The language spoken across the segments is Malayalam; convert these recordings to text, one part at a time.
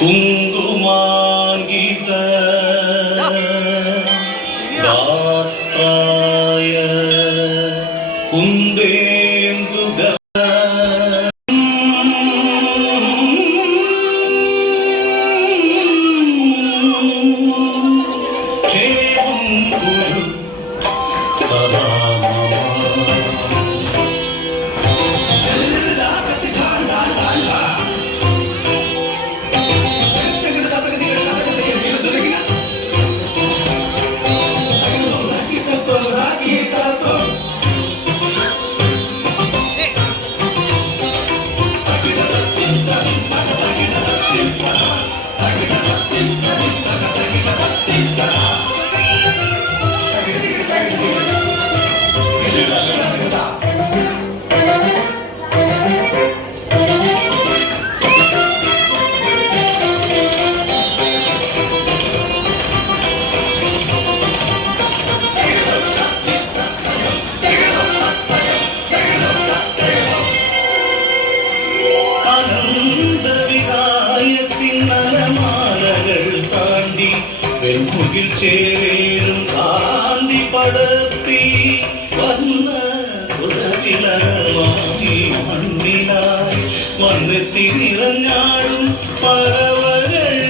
കുങ്കുമാങ്കിത ഗാത്രായ കുന്ദേന്ദുഗ ക്ഷേമം കുരു സദാ വെൺമുകിൽ ചേരും കാന്തി പടർത്തി വന്ന സുരവിലമായി മണ്ണിനായി വന്നെത്തി നിറഞ്ഞാടും പറവകൾ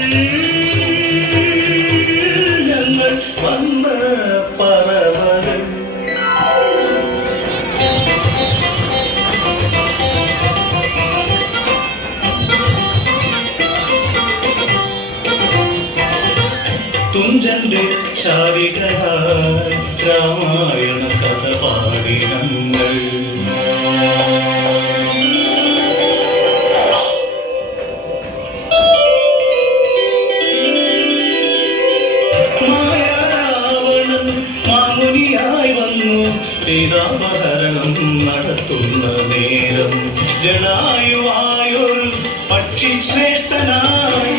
ഞങ്ങൾ വന്ന പറവകൾ തുഞ്ചന്റെ ശാരികയായി രാമായണ കഥ പാടി ഞങ്ങൾ മായാരാവണൻ മാമുനിയായി വന്നു സീതാപഹരണം നടത്തുന്ന നേരം ജടായുവായൊരു പക്ഷി ശ്രേഷ്ഠനായി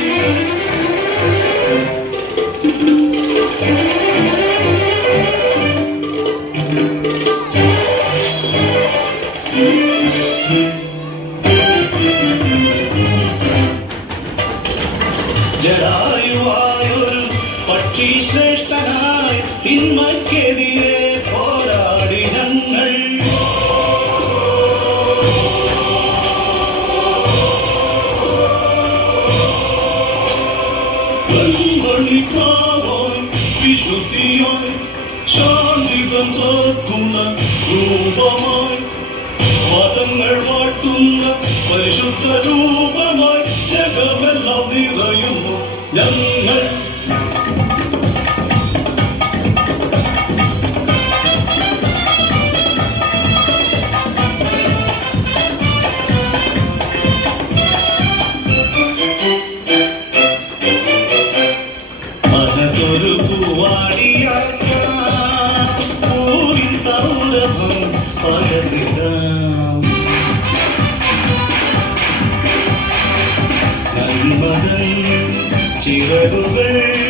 ജടായുവായൊരു പക്ഷി ശ്രേഷ്ഠനായി തിന്മയ്ക്കെതിരെ പോരാടി ഞങ്ങൾ വിശുദ്ധിയായി ശാന്തികം സദ്ഗുണ രൂപമായി മതങ്ങൾ വാഴ്ത്തുന്ന പരിശുദ്ധ രൂപമായി ജഗമെല്ലാം നിറയുന്നു ഞങ്ങൾ മനസ്സൊരു പൂവാടിയാക്കാം പൂവിൻ സൗരഭം പകർന്നിടാം നന്മതൻ ചിറകുകൾ